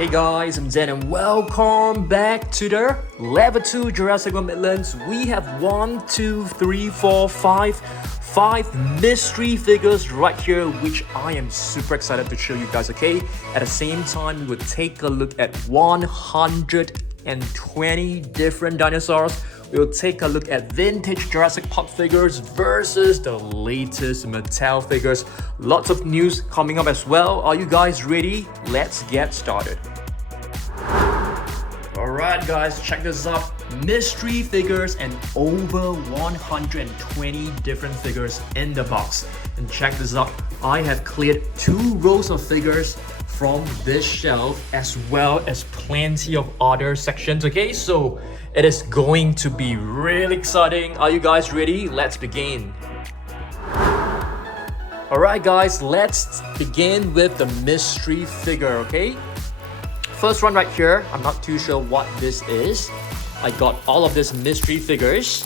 Hey guys, I'm Zen and welcome back to the Level 2 Jurassic World Midlands. We have 5 mystery figures right here, which I am super excited to show you guys, okay? At the same time, we will take a look at 120 different dinosaurs. We'll take a look at vintage Jurassic Park figures versus the latest Mattel figures. Lots of news coming up as well. Are you guys ready? Let's get started. Alright guys, check this out. Mystery figures and over 120 different figures in the box. And check this out. I have cleared 2 rows of figures from this shelf as well as plenty of other sections, okay? So it is going to be really exciting. Are you guys ready? Let's begin. Alright guys, let's begin with the mystery figure, okay? First one right here, I'm not too sure what this is. I got all of these mystery figures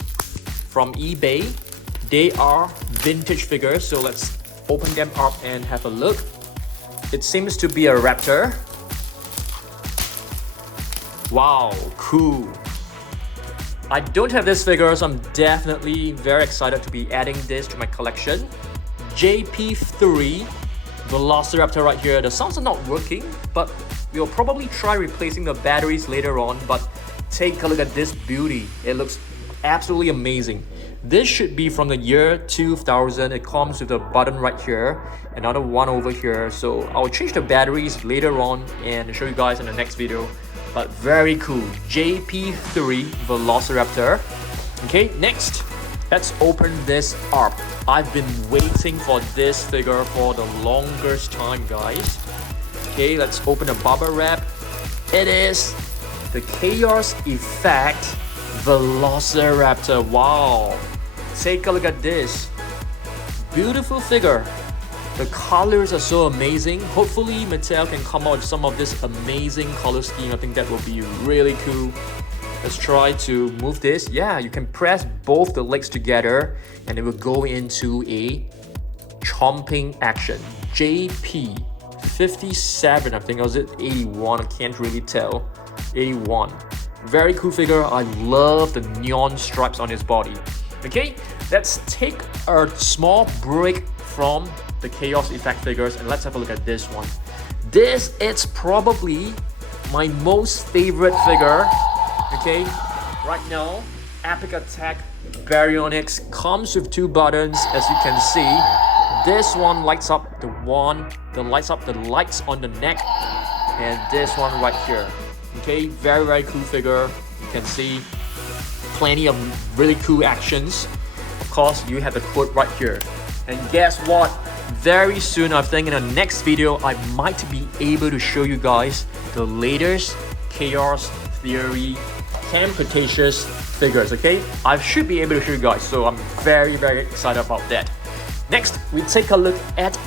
from eBay. They are vintage figures, so let's open them up and have a look. It seems to be a raptor. Wow, cool. I don't have this figure, so I'm definitely very excited to be adding this to my collection. JP3 Velociraptor right here. The sounds are not working, but we'll probably try replacing the batteries later on. But take a look at this beauty. It looks absolutely amazing. This should be from the year 2000. It comes with a button right here, another one over here. So I'll change the batteries later on and show you guys in the next video. But very cool. JP3 Velociraptor. Okay, next, let's open this up. I've been waiting for this figure for the longest time, guys. Okay, let's open the bubble wrap. It is the Chaos Effect Velociraptor. Wow. Take a look at this. Beautiful figure. The colors are so amazing. Hopefully Mattel can come out with some of this amazing color scheme. I think that will be really cool. Let's try to move this. Yeah, you can press both the legs together and it will go into a chomping action. JP57, I think, or was it 81? I can't really tell. 81. Very cool figure. I love the neon stripes on his body. Okay, let's take a small break from the Chaos Effect figures and let's have a look at this one. This is probably my most favorite figure. Okay, right now, Epic Attack Baryonyx comes with 2 buttons, as you can see. This one lights up the lights on the neck, and this one right here. Okay, very cool figure. You can see plenty of really cool actions. Of course, you have the quote right here. And guess what? Very soon, I think in the next video, I might be able to show you guys the latest Chaos Theory Cretaceous figures, okay? I should be able to show you guys, so I'm very excited about that. Next, we take a look at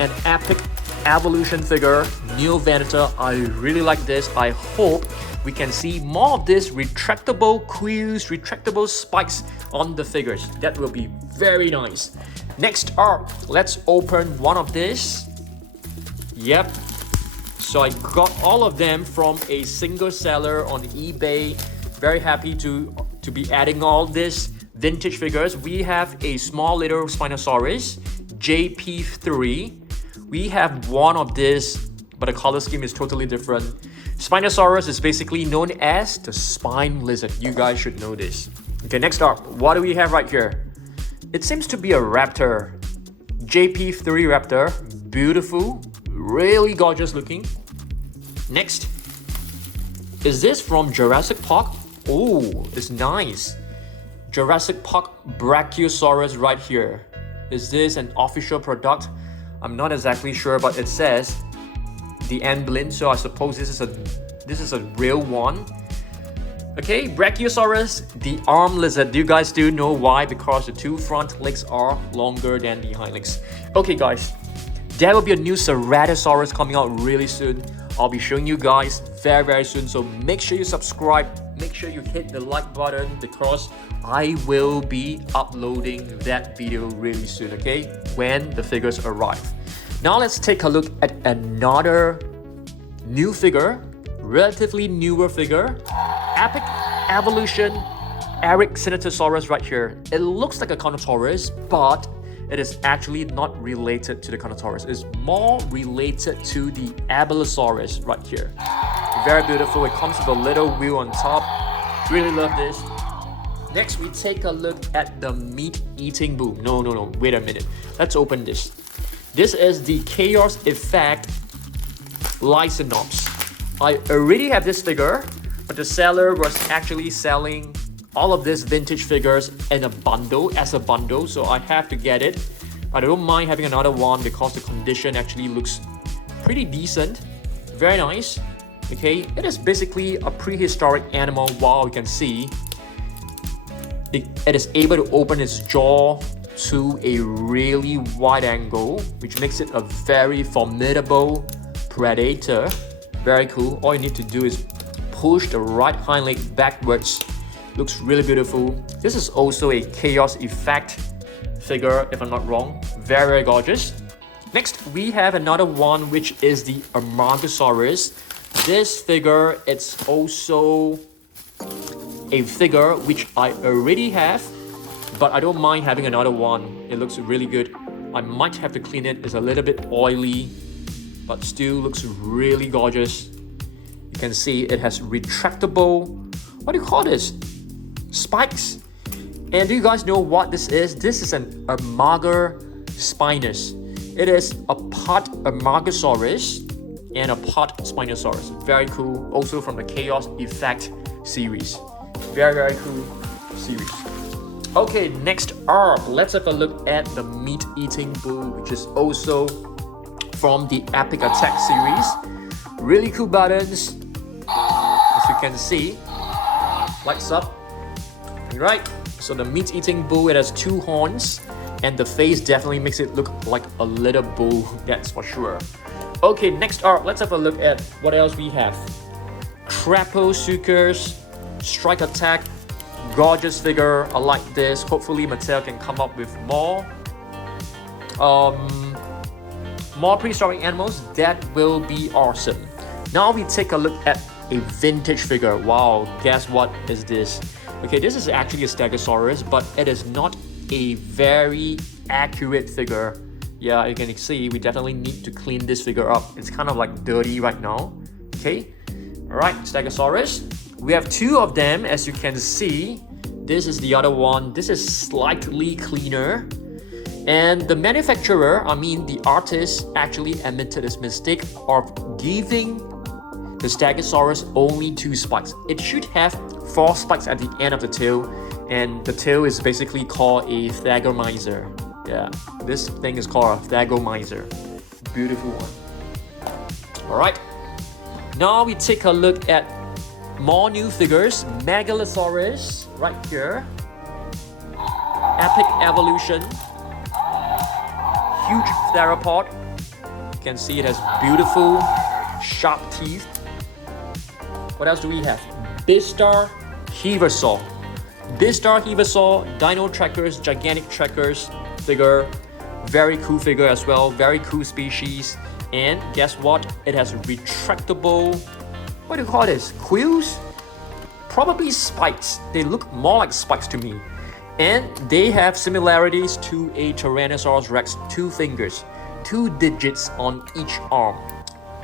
an epic evolution figure, Neovenator. I really like this. I hope we can see more of this retractable quills, retractable spikes on the figures. That will be very nice. Next up, let's open one of this. Yep. So I got all of them from a single seller on eBay. Very happy to be adding all this vintage figures. We have a small little Spinosaurus, JP3. We have one of this, but the color scheme is totally different. Spinosaurus is basically known as the spine lizard. You guys should know this. Okay, next up, what do we have right here? It seems to be a raptor. JP3 Raptor. Beautiful. Really gorgeous looking. Next, is this from Jurassic Park? Oh, it's nice. Jurassic Park Brachiosaurus right here. Is this an official product? I'm not exactly sure, but it says the emblem, so I suppose this is a real one. Okay, Brachiosaurus, the arm lizard. You guys do know why? Because the 2 front legs are longer than the hind legs. Okay guys, there will be a new Ceratosaurus coming out really soon. I'll be showing you guys very soon, so make sure you subscribe, make sure you hit the like button because I will be uploading that video really soon, okay, when the figures arrive. Now let's take a look at another new figure, relatively newer figure, Epic Evolution Ericssinotosaurus right here. It looks like a Carnotaurus, but it is actually not related to the Carnotaurus. It's more related to the Abelisaurus right here. Very beautiful. It comes with a little wheel on top. Really love this. Next, we take a look at the meat-eating boom. No. Wait a minute. Let's open this. This is the Chaos Effect Lycinops. I already have this figure, but the seller was actually selling all of these vintage figures in a bundle, so I have to get it. But I don't mind having another one because the condition actually looks pretty decent. Very nice. Okay, it is basically a prehistoric animal. Wow, you can see it is able to open its jaw to a really wide angle, which makes it a very formidable predator. Very cool. All you need to do is push the right hind leg backwards. Looks really beautiful. This is also a Chaos Effect figure, if I'm not wrong. Very gorgeous. Next, we have another one, which is the Amargasaurus. This figure, it's also a figure which I already have, but I don't mind having another one. It looks really good. I might have to clean it. It's a little bit oily, but still looks really gorgeous. You can see it has retractable, what do you call this? Spikes. And do you guys know what this is? This is an Amargaspinus. It is a part Amargasaurus and a part Spinosaurus. Very cool. Also from the Chaos Effect series. Very cool series. Okay, next up, let's have a look at the meat-eating bull, which is also from the Epic Attack series. Really cool buttons. As you can see, lights up. Right, so the meat-eating bull, it has 2 horns, and the face definitely makes it look like a little bull, that's for sure. Okay, next up, let's have a look at what else we have. Craposuchus, Strike Attack, gorgeous figure. I like this. Hopefully Mattel can come up with more prehistoric animals. That will be awesome. Now we take a look at a vintage figure. Wow, guess what is this? Okay, this is actually a Stegosaurus, but it is not a very accurate figure. Yeah, you can see we definitely need to clean this figure up. It's kind of like dirty right now. Okay, alright, Stegosaurus. We have 2 of them, as you can see. This is the other one. This is slightly cleaner. And the manufacturer, the artist, actually admitted his mistake of giving the Stegosaurus only 2 spikes. It should have 4 spikes at the end of the tail, and the tail is basically called a Thagomizer. Yeah, this thing is called a Thagomizer. Beautiful one. Alright, now we take a look at more new figures. Megalosaurus, right here. Epic Evolution. Huge theropod. You can see it has beautiful, sharp teeth. What else do we have? Bistar Heaversaur. Bistar Heaversaur, Dino Trackers, Gigantic Trackers figure. Very cool figure as well. Very cool species. And guess what? It has retractable, what do you call this? Quills? Probably spikes. They look more like spikes to me. And they have similarities to a Tyrannosaurus Rex. 2 fingers, 2 digits on each arm.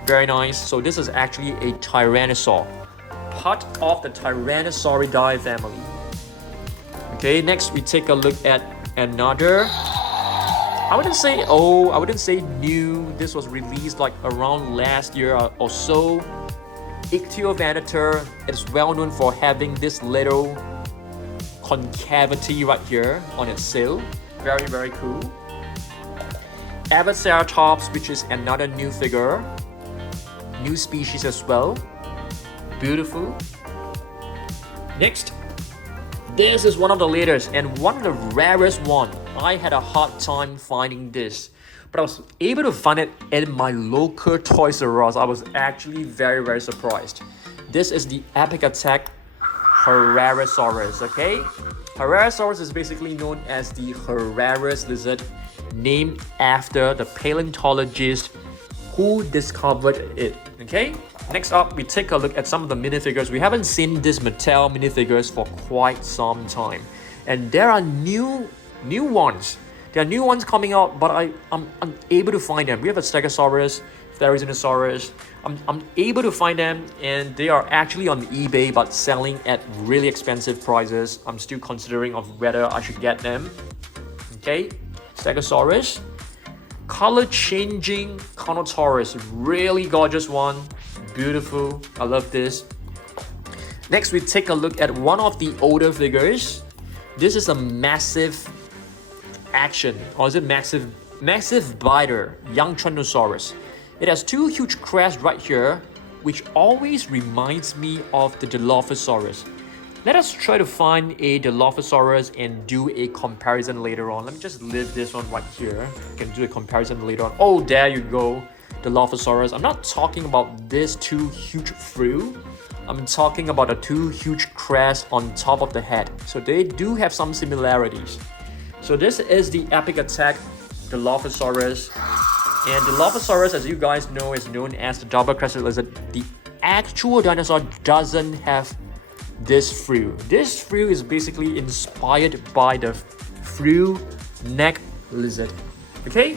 Very nice. So this is actually a Tyrannosaur, part of the Tyrannosauridae family. Okay, next we take a look at another. I wouldn't say new. This was released like around last year or so. Skorpiovenator is well known for having this little concavity right here on its sail. Very cool. Avaceratops, which is another new figure. New species as well. Beautiful. Next, this is one of the latest and one of the rarest one. I had a hard time finding this, but I was able to find it in my local Toys R Us. I was actually very surprised. This is the Epic Attack Herrerasaurus, okay? Herrerasaurus is basically known as the Herrera's lizard, named after the paleontologist who discovered it. Okay, next up we take a look at some of the minifigures. We haven't seen these Mattel minifigures for quite some time, and there are new ones. There are new ones coming out, but I'm unable to find them. We have a Stegosaurus, Therizinosaurus. I'm able to find them, and they are actually on eBay but selling at really expensive prices. I'm still considering of whether I should get them. Okay, Stegosaurus. Color changing Carnotaurus, really gorgeous one, beautiful. I love this. Next, we take a look at one of the older figures. This is a massive action, or is it massive biter, young Tyrannosaurus. It has two huge crests right here, which always reminds me of the Dilophosaurus. Let us try to find a Dilophosaurus and do a comparison later on. Let me just leave this one right here. We can do a comparison later on. Oh, there you go, Dilophosaurus. I'm not talking about these two huge frill. I'm talking about the two huge crests on top of the head. So they do have some similarities. So this is the Epic Attack Dilophosaurus. And Dilophosaurus, as you guys know, is known as the double-crested lizard. The actual dinosaur doesn't have this frill. This frill is basically inspired by the frill neck lizard. Okay,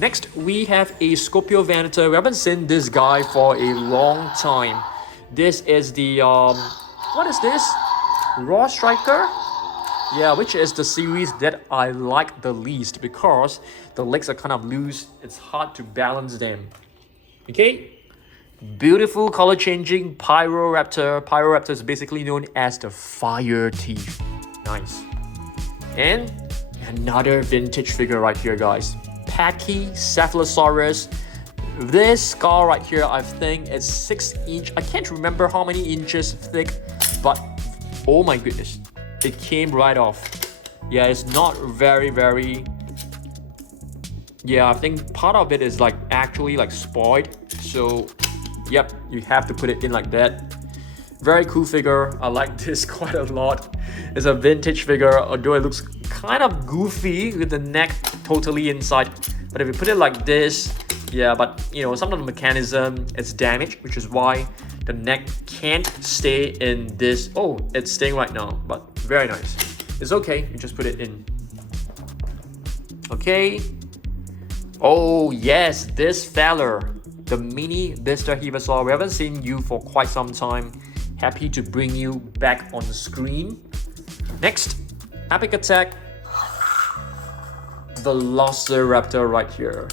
next we have a Skorpiovenator. We haven't seen this guy for a long time. This is the what is this? Raw Striker? Yeah, which is the series that I like the least because the legs are kind of loose. It's hard to balance them. Okay, beautiful color changing Pyroraptor. Pyroraptor is basically known as the fire thief. Nice. And another vintage figure right here, guys. Pachycephalosaurus. This skull right here, I think is 6 inch. I can't remember how many inches thick, but oh my goodness, it came right off. Yeah, it's not very. Yeah, I think part of it is like actually like spoiled. So yep, you have to put it in like that. Very cool figure. I like this quite a lot. It's a vintage figure, although it looks kind of goofy with the neck totally inside. But if you put it like this, yeah, but you know, some of the mechanism is damaged, which is why the neck can't stay in this. Oh, it's staying right now, but very nice. It's okay, you just put it in. Okay. Oh yes, this fella, the mini Bistahevosaur. We haven't seen you for quite some time. Happy to bring you back on the screen. Next, Epic Attack Velociraptor right here.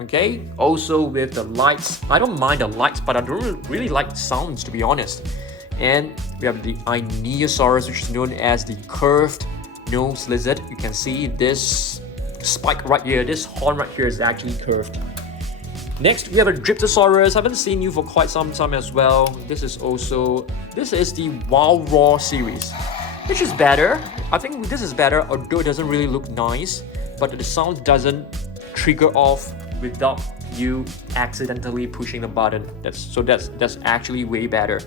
Okay, also with the lights. I don't mind the lights, but I don't really like the sounds, to be honest. And we have the Ionosaurus, which is known as the curved nose lizard. You can see this spike right here, this horn right here is actually curved. Next, we have a Dryptosaurus. I haven't seen you for quite some time as well. This is the Wild Roar series, which is better. I think this is better, although it doesn't really look nice, but the sound doesn't trigger off without you accidentally pushing the button. That's actually way better.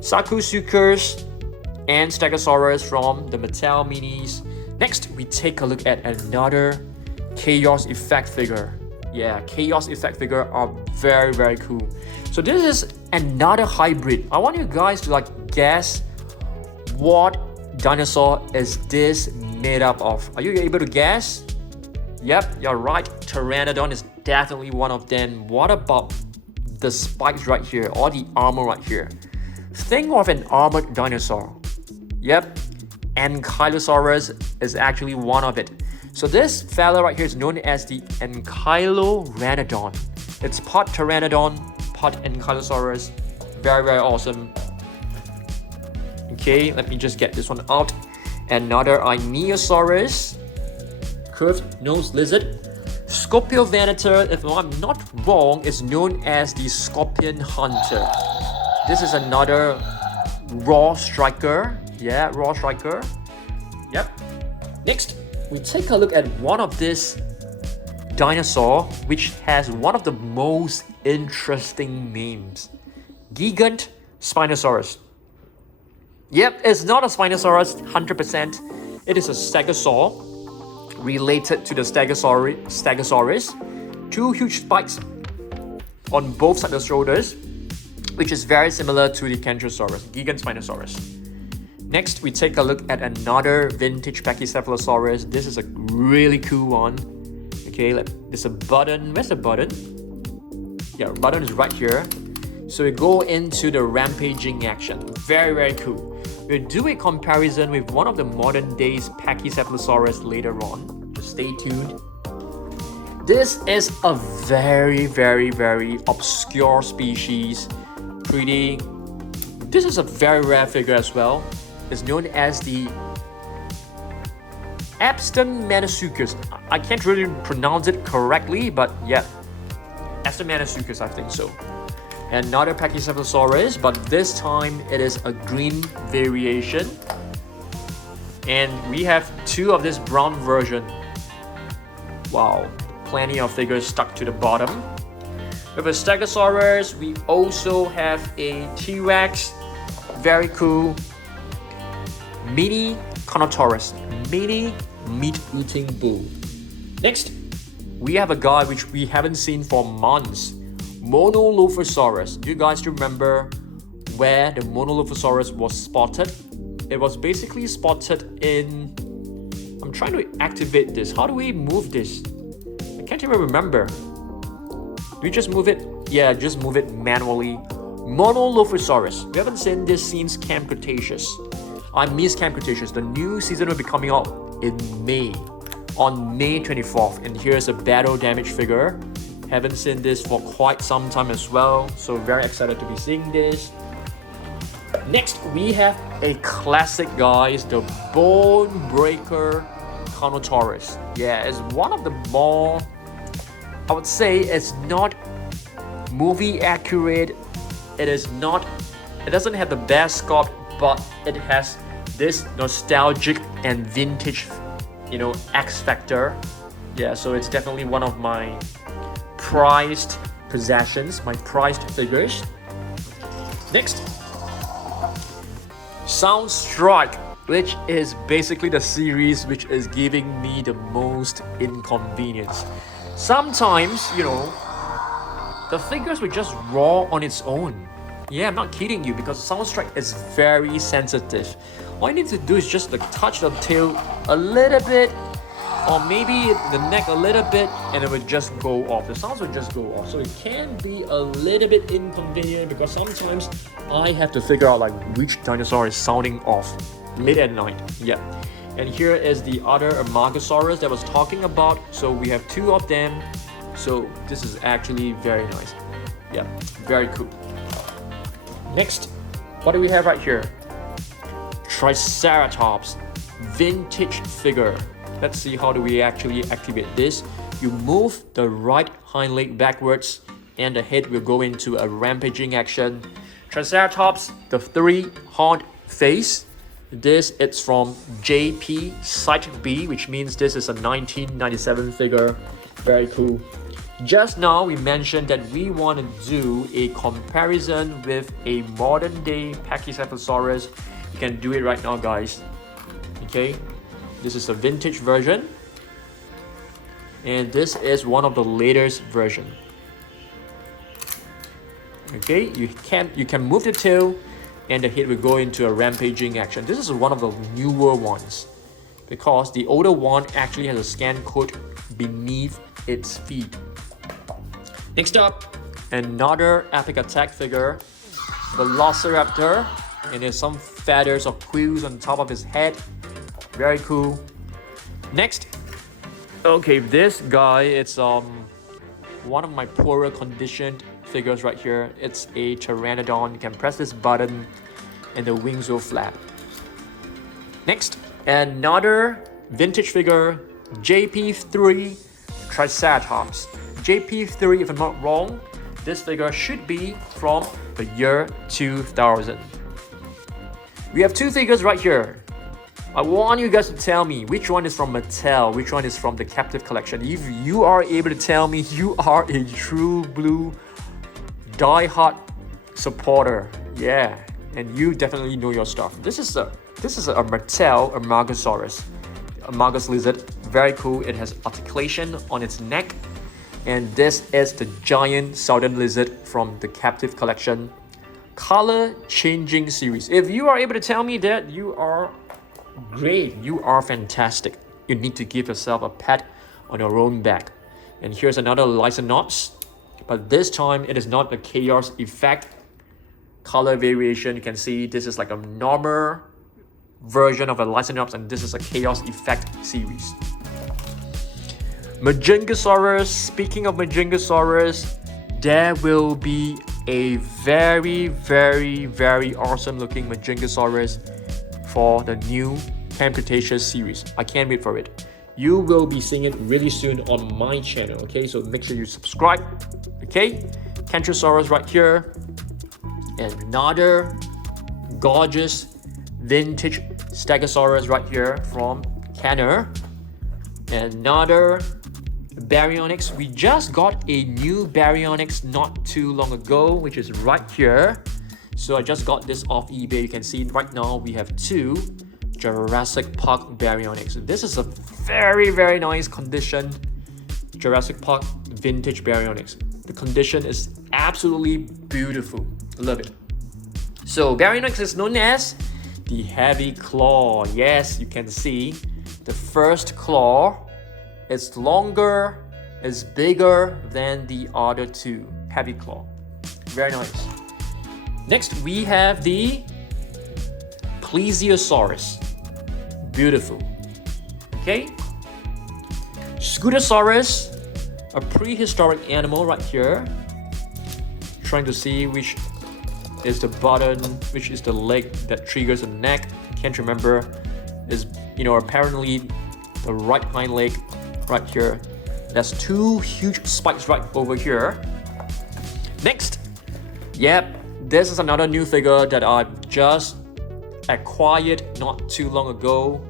Sarcosuchus and Stegosaurus from the Mattel minis. Next, we take a look at another Chaos Effect figure. Yeah, Chaos Effect figure are very cool. So this is another hybrid. I want you guys to like guess what dinosaur is this made up of. Are you able to guess? Yep, you're right. Pteranodon is definitely one of them. What about the spikes right here, or the armor right here? Think of an armored dinosaur. Yep, Ankylosaurus is actually one of it. So this fella right here is known as the Ankyloranodon. It's part Pteranodon, part Ankylosaurus. Very awesome. Okay, let me just get this one out. Another Ionosaurus, curved nose lizard. Skorpiovenator, if I'm not wrong, is known as the Scorpion Hunter. This is another Raw Striker. Yeah, Raw Striker. Yep. Next, we take a look at one of this dinosaur, which has one of the most interesting names. Gigant Spinosaurus. Yep, it's not a Spinosaurus 100%. It is a Stegosaur related to the Stegosaurus. Two huge spikes on both sides of the shoulders, which is very similar to the Carnotaurus, Spinosaurus. Next, we take a look at another vintage Pachycephalosaurus. This is a really cool one. Okay, there's a button. Where's the button? Yeah, button is right here. So we go into the rampaging action. Very, very cool. We'll do a comparison with one of the modern days Pachycephalosaurus later on. Just stay tuned. This is a very, very, very obscure species. This is a very rare figure as well. It's known as the Indominus. I can't really pronounce it correctly, but yeah, Indominus, I think so. Another Pachycephalosaurus, but this time it is a green variation. And we have two of this brown version. Wow, plenty of figures stuck to the bottom. With a Stegosaurus, we also have a T-Rex. Very cool. Mini Carnotaurus, mini meat-eating bull. Next, we have a guy which we haven't seen for months. Monolophosaurus. Do you guys remember where the Monolophosaurus was spotted? It was basically spotted in... I'm trying to activate this. How do we move this? I can't even remember. Do we just move it? Yeah, just move it manually. Monolophosaurus. We haven't seen this since Camp Cretaceous. I miss Camp Cretaceous. The new season will be coming out in May. On May 24th. And here's a battle damage figure. Haven't seen this for quite some time as well. So very excited to be seeing this. Next, we have a classic, guys. The Bone Breaker Carnotaurus. Yeah, it's one of the more... I would say it's not movie accurate. It doesn't have the best sculpt, but it has this nostalgic and vintage, X factor. Yeah, so it's definitely one of my prized possessions, my prized figures. Next, Soundstrike, which is basically the series which is giving me the most inconvenience. Sometimes, the figures were just raw on its own. Yeah, I'm not kidding you, because Soundstrike is very sensitive. All you need to do is just touch the tail a little bit, or maybe the neck a little bit, and it would just go off. The sounds would just go off. So it can be a little bit inconvenient, because sometimes I have to figure out which dinosaur is sounding off late at night. Yeah. And here is the other Amargasaurus that I was talking about. So we have two of them. So this is actually very nice. Yeah, very cool. Next, what do we have right here? Triceratops, vintage figure. Let's see how do we actually activate this. You move the right hind leg backwards and the head will go into a rampaging action. Triceratops, the three-horned face. This is from JP Site B, which means this is a 1997 figure. Very cool. Just now we mentioned that we want to do a comparison with a modern day Pachycephalosaurus. You can do it right now, guys. Okay, this is a vintage version, and this is one of the latest version. Okay, you can move the tail, and the head will go into a rampaging action. This is one of the newer ones, because the older one actually has a scan code beneath its feet. Next up, another epic attack figure, Velociraptor, and there's some feathers or quills on top of his head. Very cool. Next, okay, this guy, it's one of my poorer conditioned figures right here. It's a Pteranodon. You can press this button and the wings will flap. Next, another vintage figure, JP3 Triceratops. JP3, if I'm not wrong, this figure should be from the year 2000. We have two figures right here. I want you guys to tell me which one is from Mattel, which one is from the captive collection. If you are able to tell me, you are a true blue die-hard supporter. Yeah, and you definitely know your stuff. This is a Mattel Amargasaurus, Amargas lizard. Very cool. It has articulation on its neck. And this is the giant southern lizard from the captive collection. Color changing series. If you are able to tell me that, you are great. You are fantastic. You need to give yourself a pat on your own back. And here's another Lycanops. But this time it is not a chaos effect color variation. You can see this is like a normal version of a Lycanops, and this is a chaos effect series. Majungasaurus. Speaking of Majungasaurus, there will be a very awesome looking Majungasaurus for the new Cretaceous series. I can't wait for it. You will be seeing it really soon on my channel, okay? So make sure you subscribe, okay? Carnotaurus right here. Another gorgeous vintage Stegosaurus right here from Kenner. Another Baryonyx. We just got a new Baryonyx not too long ago, which is right here. So I just got this off eBay. You can see right now we have two Jurassic Park Baryonyx. This is a very nice condition Jurassic Park vintage Baryonyx. The condition is absolutely beautiful. I love it. So Baryonyx is known as the heavy claw. Yes, you can see the first claw is longer, is bigger than the other two. Heavy claw. Very nice. Next we have the Plesiosaurus. Beautiful. Okay. Skorpiovenator, a prehistoric animal right here. Trying to see which is the button, which is the leg that triggers the neck. Can't remember. Is apparently the right hind leg right here. There's two huge spikes right over here. Next, yep, this is another new figure that I've just acquired not too long ago.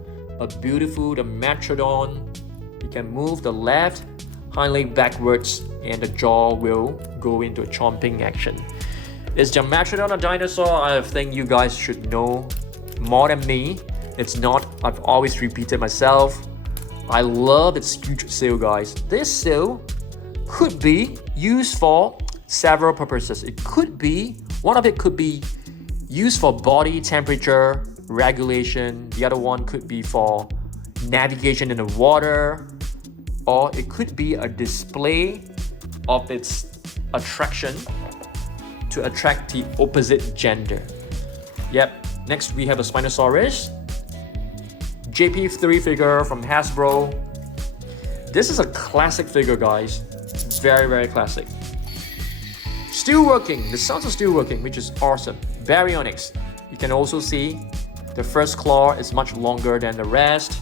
A beautiful the Metrodon. You can move the left hind leg backwards and the jaw will go into a chomping action. Is the Metrodon a dinosaur? I think you guys should know more than me. It's not. I've always repeated myself. I love its huge sail, guys. This sail could be used for several purposes. One of it could be used for body temperature regulation. The other one could be for navigation in the water, or it could be a display of its attraction to attract the opposite gender. Yep. Next we have a Spinosaurus. JP3 figure from Hasbro. This is a classic figure, guys. Very classic. Still working. The sounds are still working, which is awesome. Baryonyx. You can also see the first claw is much longer than the rest.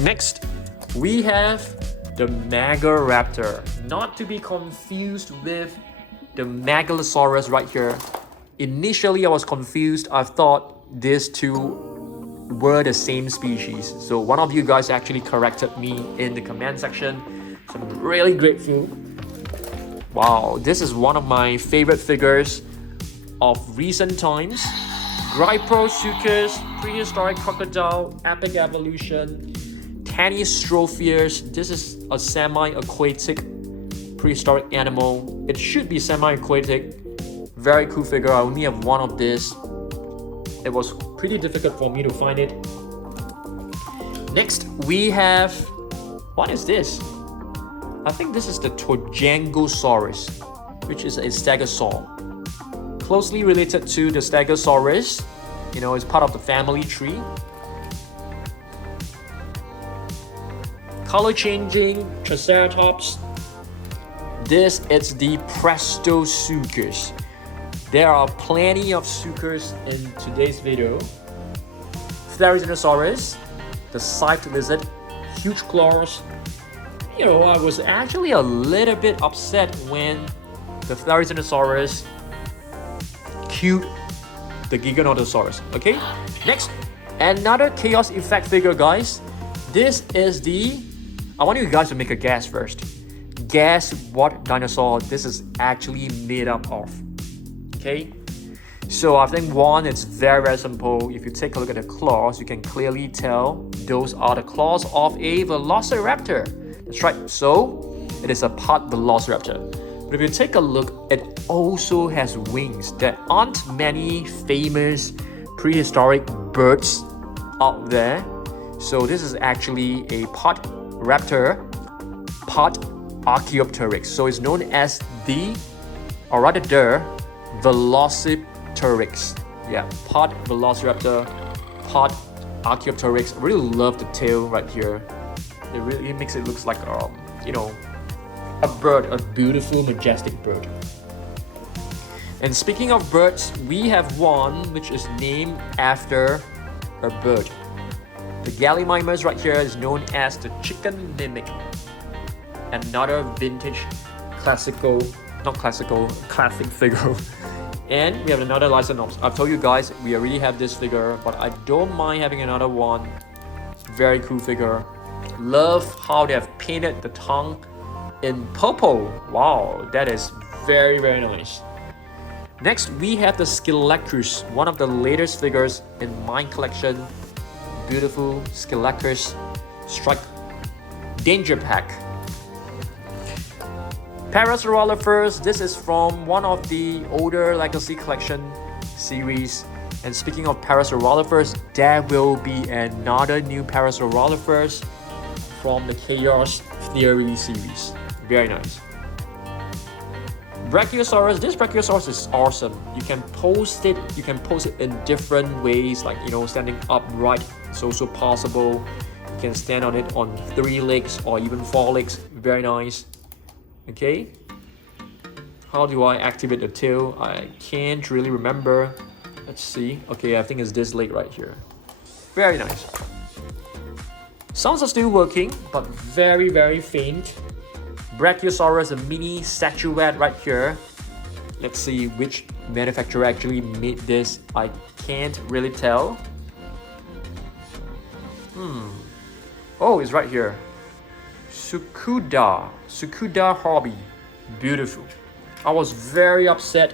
Next, we have the Indoraptor. Not to be confused with the Megalosaurus right here. Initially, I was confused. I thought these two were the same species. So one of you guys actually corrected me in the comment section. So I'm really grateful. Wow, this is one of my favorite figures of recent times. Gryposuchus, prehistoric crocodile, epic evolution. Tanystropheus. This is a semi-aquatic prehistoric animal. It should be semi-aquatic. Very cool figure. I only have one of this. It was pretty difficult for me to find it. Next, we have... What is this? I think this is the Giganotosaurus, which is a stegosaur. Closely related to the Stegosaurus. It's part of the family tree. Color changing Triceratops. This is the Prestosuchus. There are plenty of suchus in today's video. Dinosaurs, the scythed lizard, huge claws. I was actually a little bit upset when the Dinosaurs killed the Giganotosaurus. Okay, next, another chaos effect figure, guys. This is the... I want you guys to make a guess first. Guess what dinosaur this is actually made up of. Okay, so I think one, it's very simple. If you take a look at the claws, you can clearly tell those are the claws of a Velociraptor. That's right. So it is a part velociraptor. But if you take a look, it also has wings. There aren't many famous prehistoric birds out there. So this is actually a pod raptor, pod Archaeopteryx. So it's known as the Velocipteryx. Yeah, pod velociraptor, pod Archaeopteryx. I really love the tail right here. It really makes it look like a bird, a beautiful, majestic bird. And speaking of birds, we have one which is named after a bird. The Gallimimus right here is known as the chicken mimic. Another vintage classic figure. And we have another Lysonops. I've told you guys we already have this figure, but I don't mind having another one. Very cool figure. Love how they have painted the tongue in purple. Wow, that is very, very nice. Next, we have the Skelectrus, one of the latest figures in my collection. Beautiful Skelectrus Strike Danger Pack. Parasaurolophus, this is from one of the older Legacy Collection series. And speaking of Parasaurolophus, there will be another new Parasaurolophus from the Chaos Theory series. Very nice. Brachiosaurus, this Brachiosaurus is awesome. You can post it in different ways, like standing upright, it's also possible. You can stand on it on 3 legs or even 4 legs. Very nice. Okay. How do I activate the tail? I can't really remember. Let's see. Okay, I think it's this leg right here. Very nice. Sounds are still working, but very, very faint. Brachiosaurus, a mini statuette right here. Let's see which manufacturer actually made this. I can't really tell. Oh, it's right here. Tsukuda Hobby. Beautiful. I was very upset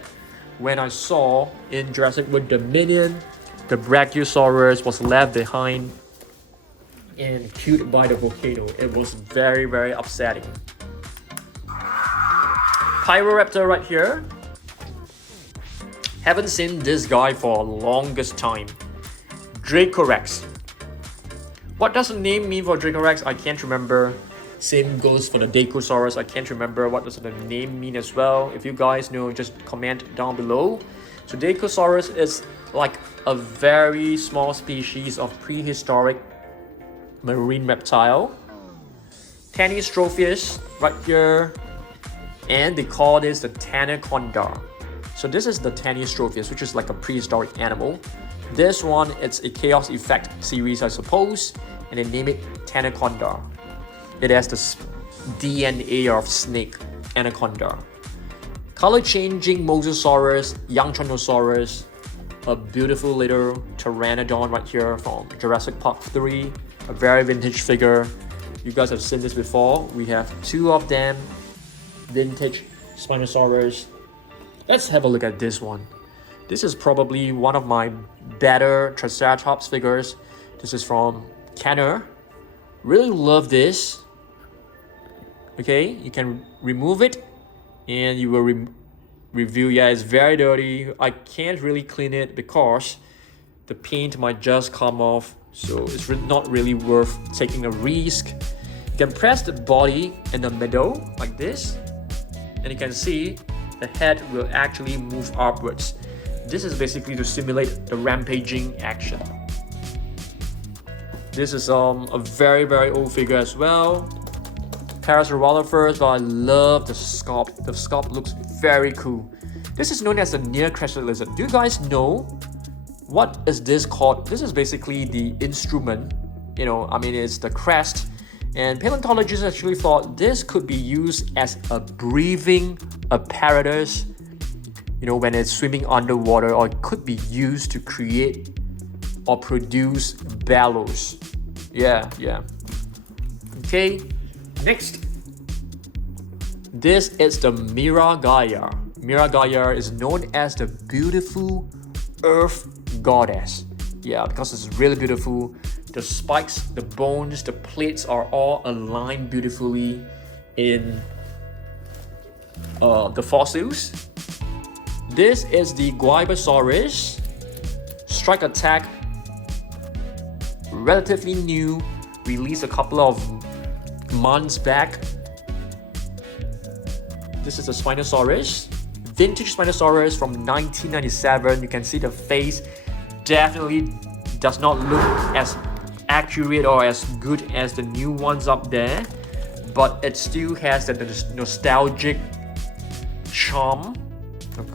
when I saw in Jurassic World Dominion the Brachiosaurus was left behind and killed by the volcano. It was very, very upsetting. Pyroraptor right here. Haven't seen this guy for a longest time. Dracorex. What does the name mean for Dracorex? I can't remember. Same goes for the Dacosaurus. I can't remember what does the name mean as well. If you guys know, just comment down below. So Dacosaurus is like a very small species of prehistoric marine reptile. Tanystropheus right here. And they call this the Tanaconda. So this is the Tanystropheus, which is like a prehistoric animal. This one, it's a Chaos Effect series, I suppose, and they name it Tanaconda. It has the DNA of snake, anaconda. Color-changing Mosasaurus, young Carnotaurus, a beautiful little Pteranodon right here from Jurassic Park 3, a very vintage figure. You guys have seen this before. We have 2 of them, vintage Spinosaurus. Let's have a look at this one. This is probably one of my better Triceratops figures. This is from Kenner. Really love this. Okay, you can remove it and you will review. Yeah, it's very dirty. I can't really clean it because the paint might just come off. So it's not really worth taking a risk. You can press the body in the middle like this. And you can see the head will actually move upwards. This is basically to simulate the rampaging action. This is a very, very old figure as well. Parasaurolophus, but I love the sculpt. The sculpt looks very cool. This is known as the near-crested lizard. Do you guys know what is this called? This is basically the instrument. It's the crest. And paleontologists actually thought this could be used as a breathing apparatus, when it's swimming underwater, or it could be used to create or produce bellows. Yeah. Okay, next. This is the Miragaia. Miragaia is known as the beautiful earth goddess. Yeah, because it's really beautiful. The spikes, the bones, the plates are all aligned beautifully in the fossils. This is the Guibasaurus. Strike attack, relatively new, released a couple of months back. This is the Spinosaurus, vintage Spinosaurus from 1997. You can see the face definitely does not look as accurate or as good as the new ones up there, but it still has the nostalgic charm, of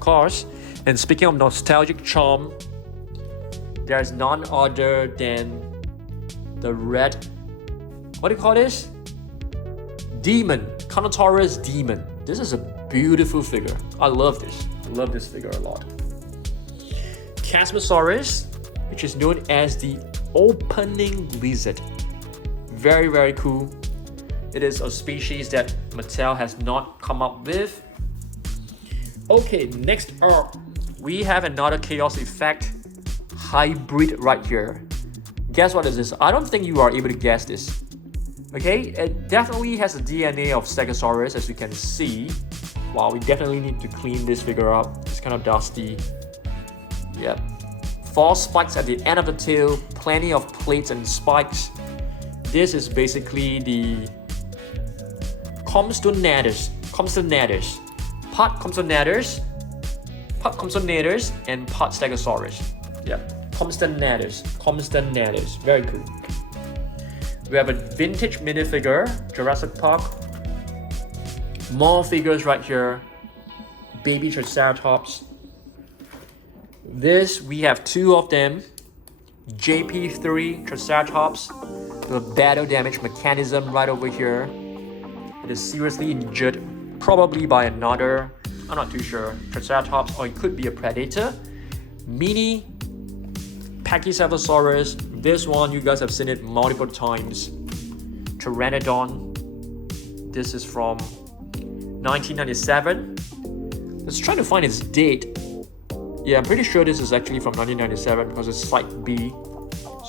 course. And speaking of nostalgic charm, there's none other than the red, what do you call this? Demon, Carnotaurus demon. This is a beautiful figure. I love this. I love this figure a lot. Spinosaurus, which is known as the opening lizard. Very, very cool. It is a species that Mattel has not come up with. Okay, next up, we have another Chaos Effect hybrid right here. Guess what is this? I don't think you are able to guess this. Okay, it definitely has the DNA of Stegosaurus, as you can see. Wow, we definitely need to clean this figure up. It's kind of dusty. Yep. 4 spikes at the end of the tail, plenty of plates and spikes. This is basically the Compsognathus, part Compsognathus, and part Stegosaurus. Yeah, Compsognathus, very cool. We have a vintage minifigure, Jurassic Park. More figures right here. Baby Triceratops. This, we have 2 of them. JP3 Triceratops. The battle damage mechanism right over here. It is seriously injured, probably by another, I'm not too sure, Triceratops, or it could be a predator. Mini Pachycephalosaurus. This one, you guys have seen it multiple times. Pteranodon. This is from 1997. Let's try to find its date. Yeah, I'm pretty sure this is actually from 1997 because it's Site B.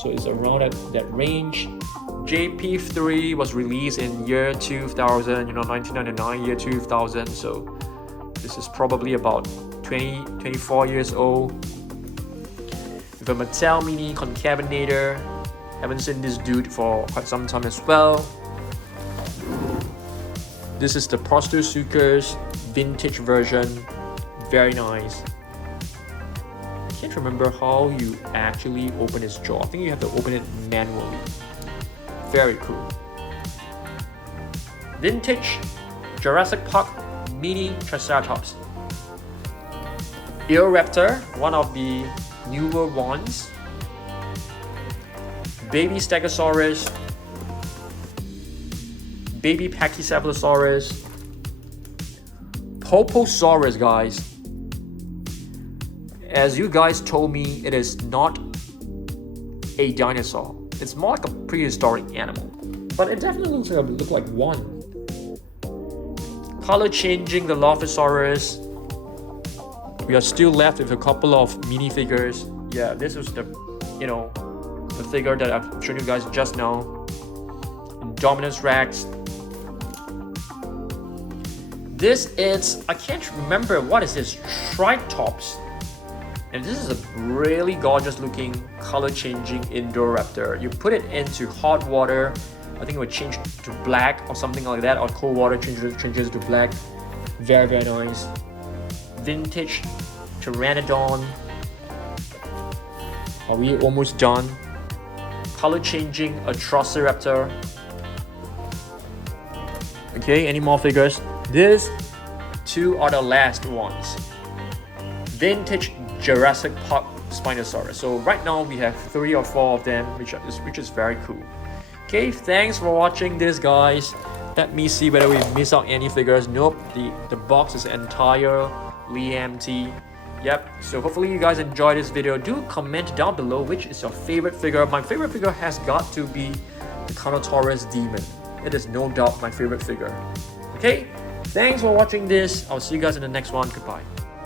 So it's around that range. JP3 was released in year 2000, 1999, year 2000. So this is probably about 24 years old. With a Mattel Mini Concavenator. Haven't seen this dude for quite some time as well. This is the Prostosuchus vintage version. Very nice. I can't remember how you actually open its jaw. I think you have to open it manually. Very cool. Vintage Jurassic Park Mini Triceratops. Indoraptor, one of the newer ones. Baby Stegosaurus. Baby Pachycephalosaurus. Poposaurus, guys. As you guys told me, it is not a dinosaur. It's more like a prehistoric animal. But it definitely looks like one. Color changing the Dilophosaurus. We are still left with a couple of minifigures. Yeah, this was the figure that I've shown you guys just now. Indominus Rex. This is, I can't remember, what is this? Tritops. And this is a really gorgeous looking color changing Indoraptor. You put it into hot water, I think it would change to black or something like that, or cold water changes to black. Very, very nice. Vintage Pteranodon. Are we almost done? Color changing Atrociraptor. Okay, any more figures? These 2 are the last ones. Vintage Jurassic Park Spinosaurus. So right now we have 3 or 4 of them, which is very cool. Okay, thanks for watching this, guys. Let me see whether we miss out any figures. Nope, the box is entirely empty. Yep, so hopefully you guys enjoyed this video. Do comment down below which is your favorite figure. My favorite figure has got to be the Carnotaurus Demon. It is no doubt my favorite figure. Okay, thanks for watching this. I'll see you guys in the next one. Goodbye.